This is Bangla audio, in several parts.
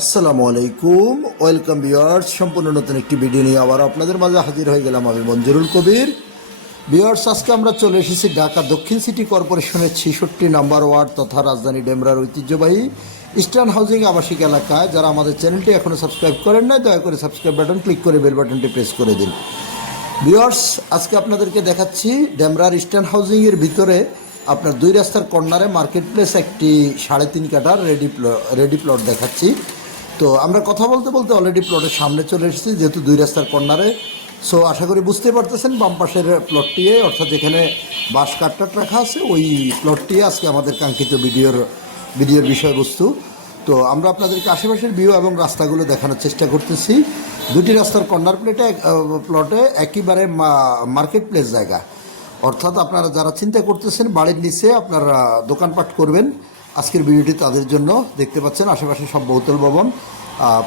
আসসালামু আলাইকুম, ওয়েলকাম ভিউয়ার্স। সম্পূর্ণ নতুন একটি ভিডিও নিয়ে আবার আপনাদের মাঝে হাজির হয়ে গেলাম আমি মঞ্জুরুল কবির। ভিউয়ার্স, আজকে আমরা চলে এসেছি ঢাকা দক্ষিণ সিটি কর্পোরেশনের 66 নম্বর ওয়ার্ড তথা রাজধানী ডেমরার ঐতিহ্যবাহী ইস্টার্ন হাউজিং আবাসিক এলাকায়। যারা আমাদের চ্যানেলটি এখনও সাবস্ক্রাইব করেন না, দয়া করে সাবস্ক্রাইব বাটন ক্লিক করে বেল বাটনটি প্রেস করে দিন। ভিউয়ার্স, আজকে আপনাদেরকে দেখাচ্ছি ডেমরার ইস্টার্ন হাউজিংয়ের ভিতরে আপনার দুই রাস্তার কর্নারে মার্কেট প্লেস একটি 3.5 কাঠার রেডি প্লট দেখাচ্ছি। তো আমরা কথা বলতে বলতে অলরেডি প্লটের সামনে চলে এসেছি, যেহেতু দুই রাস্তার কর্নারে। সো আশা করি বুঝতে পারতেছেন বাম পাশের প্লটটি, অর্থাৎ যেখানে বাঁশ কাঠটাট রাখা আছে ওই প্লটটি আজকে আমাদের কাঙ্ক্ষিত ভিডিওর বিষয়বস্তু। তো আমরা আপনাদেরকে আশেপাশের ভিউ এবং রাস্তাগুলো দেখানোর চেষ্টা করতেছি। দুটি রাস্তার কর্নার প্লটে একেবারে মার্কেট প্লেস জায়গা, অর্থাৎ আপনারা যারা চিন্তা করতেছেন বাড়ির নিচে আপনারা দোকানপাট করবেন, আজকের ভিডিওটি তাদের জন্য। দেখতে পাচ্ছেন আশেপাশে সব বহুতল ভবন,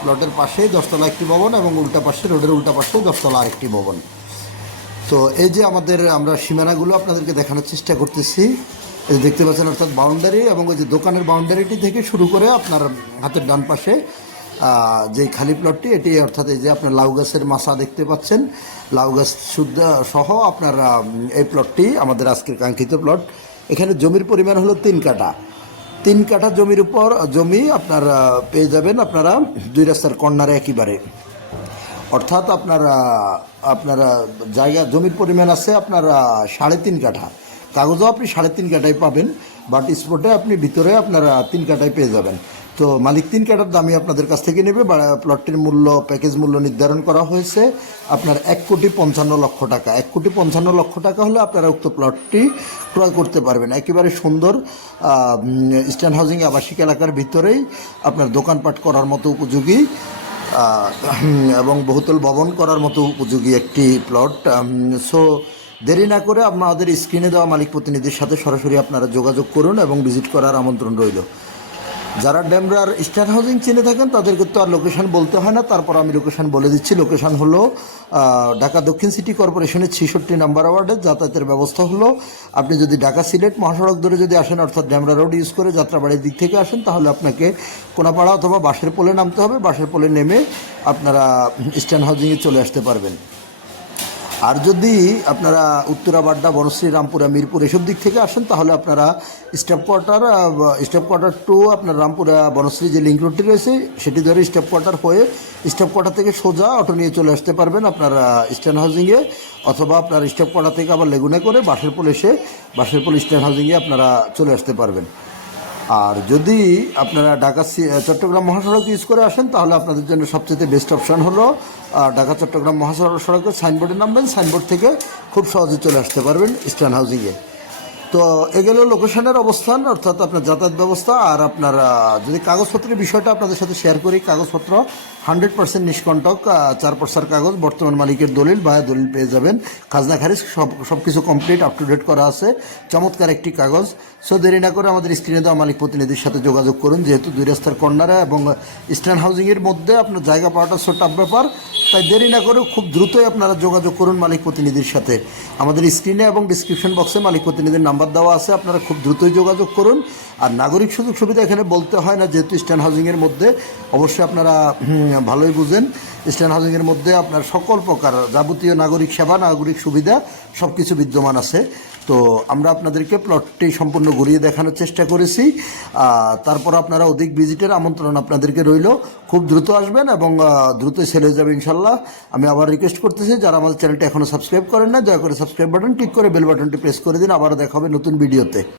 প্লটের পাশে 10তলা একটি ভবন এবং উল্টা পাশে রোডের উল্টা পাশেও 10তলা আরেকটি ভবন। তো এই যে আমরা সীমানাগুলো আপনাদেরকে দেখানোর চেষ্টা করতেছি, এই দেখতে পাচ্ছেন, অর্থাৎ বাউন্ডারি এবং ওই যে দোকানের বাউন্ডারিটি থেকে শুরু করে আপনার হাতের ডান পাশে যে খালি প্লটটি, এটি অর্থাৎ এই যে আপনার লাউ গাছের মাচা দেখতে পাচ্ছেন, লাউ গাছ শুদ্ধ সহ আপনার এই প্লটটি আমাদের আজকের কাঙ্ক্ষিত প্লট। এখানে জমির পরিমাণ হলো 3 কাঠা। 3 কাঠা জমির উপর জমি আপনারা পেয়ে যাবেন আপনারা দুই রাস্তার কর্নারে একেবারে, অর্থাৎ আপনারা জায়গা জমির পরিমাণ আছে আপনার 3.5 কাঠা। কাগজও আপনি 3.5 কাঠায় পাবেন, বাট স্পটে আপনি ভিতরে আপনারা 3 কাঠায় পেয়ে যাবেন। তো মালিক 3 কাঠার দামই আপনাদের কাছ থেকে নেবে। প্লটটির মূল্য, প্যাকেজ মূল্য নির্ধারণ করা হয়েছে আপনার 1,55,00,000 টাকা। 1,55,00,000 টাকা হলে আপনারা উক্ত প্লটটি ক্রয় করতে পারবেন। একেবারে সুন্দর ইস্টার্ন হাউজিং আবাসিক এলাকার ভিতরেই আপনার দোকানপাট করার মতো উপযোগী এবং বহুতল ভবন করার মতো উপযোগী একটি প্লট। সো দেরি না করে আপনাদের স্ক্রিনে দেওয়া মালিক প্রতিনিধির সাথে সরাসরি আপনারা যোগাযোগ করুন এবং ভিজিট করার আমন্ত্রণ রইল। যারা ডেমরার ইস্টার্ন হাউজিং চিনে থাকেন তাদেরকে তো আর লোকেশন বলতে হয় না, তারপর আমি লোকেশন বলে দিচ্ছি। লোকেশন হলো ঢাকা দক্ষিণ সিটি কর্পোরেশনের 66 নম্বর ওয়ার্ডে। যাতায়াতের ব্যবস্থা হলো, আপনি যদি ঢাকা সিলেট মহাসড়ক ধরে যদি আসেন, অর্থাৎ ডেমরা রোড ইউজ করে যাত্রাবাড়ির দিক থেকে আসেন, তাহলে আপনাকে কোনাপাড়া অথবা বাঁশের পোলে নামতে হবে। বাঁশের পোলে নেমে আপনারা ইস্টার্ন হাউজিংয়ে চলে আসতে পারবেন। আর যদি আপনারা উত্তরা, বাড্ডা, বনশ্রী, রামপুরা, মিরপুর এসব দিক থেকে আসেন, তাহলে আপনারা স্টাফ কোয়ার্টার টু আপনার রামপুরা বনশ্রী যে লিঙ্ক রোডটি রয়েছে সেটি ধরে স্টাফ কোয়ার্টার হয়ে স্টাফ কোয়ার্টার থেকে সোজা অটো নিয়ে চলে আসতে পারবেন আপনারা ইস্টার্ন হাউজিংয়ে, অথবা আপনার স্টাফ কোয়ার্টার থেকে আবার লেগুনে করে বাঁশের পোল এসে বাঁশের পোল ইস্টার্ন হাউজিংয়ে আপনারা চলে আসতে পারবেন। আর যদি আপনারা চট্টগ্রাম মহাসড়ক ইউজ করে আসেন, তাহলে আপনাদের জন্য সবচেয়ে বেস্ট অপশান হলো ঢাকা চট্টগ্রাম মহাসড়কের সাইনবোর্ডে নামবেন, সাইনবোর্ড থেকে খুব সহজে চলে আসতে পারবেন ইস্টার্ন হাউজিংয়ে। তো এগুলো লোকেশনের অবস্থান, অর্থাৎ আপনার যাতায়াত ব্যবস্থা। আর আপনার যদি কাগজপত্রের বিষয়টা আপনাদের সাথে শেয়ার করি, কাগজপত্র 100% নিষ্কণ্টক, 4 পর্সার কাগজ, বর্তমান মালিকের দলিল বা দলিল পেয়ে যাবেন, খাজনা খারিজ সব কিছু কমপ্লিট আপ টু ডেট করা আছে। চমৎকার একটি কাগজ। সো দেরি না করে আমাদের স্ক্রিনে দেওয়া মালিক প্রতিনিধির সাথে যোগাযোগ করুন। যেহেতু দুই রাস্তার কর্নারে এবং ইস্টার্ন হাউজিংয়ের মধ্যে আপনার জায়গা পাওয়াটা টাফ ব্যাপার, তাই দেরি না করে খুব দ্রুতই আপনারা যোগাযোগ করুন মালিক প্রতিনিধির সাথে। আমাদের স্ক্রিনে এবং ডিসক্রিপশন বক্সে মালিক প্রতিনিধির নাম্বার দেওয়া আছে, আপনারা খুব দ্রুতই যোগাযোগ করুন। আর নাগরিক সুযোগ সুবিধা এখানে বলতে হয় না, যেহেতু ইস্টার্ন হাউজিংয়ের মধ্যে অবশ্যই আপনারা ভালোই বুঝেন, ইস্টার্ন হাউজিংয়ের মধ্যে আপনার সকল প্রকার যাবতীয় নাগরিক সেবা, নাগরিক সুবিধা সব কিছু বিদ্যমান আছে। তো আমরা আপনাদেরকে প্লটটি সম্পূর্ণ ঘুরিয়ে দেখানোর চেষ্টা করেছি। তারপর আপনারা অধিক ভিজিটের আমন্ত্রণ আপনাদেরকে রইল। খুব দ্রুত আসবেন এবং দ্রুতই সেল হয়ে যাবে ইনশাল্লাহ। আমি আবার রিকোয়েস্ট করতেছি, যারা আমাদের চ্যানেলটি এখনও সাবস্ক্রাইব করেন না, দয়া করে সাবস্ক্রাইব বাটন ক্লিক করে বেল বাটনটি প্রেস করে দিন। আবারও দেখা হবে নতুন ভিডিওতে।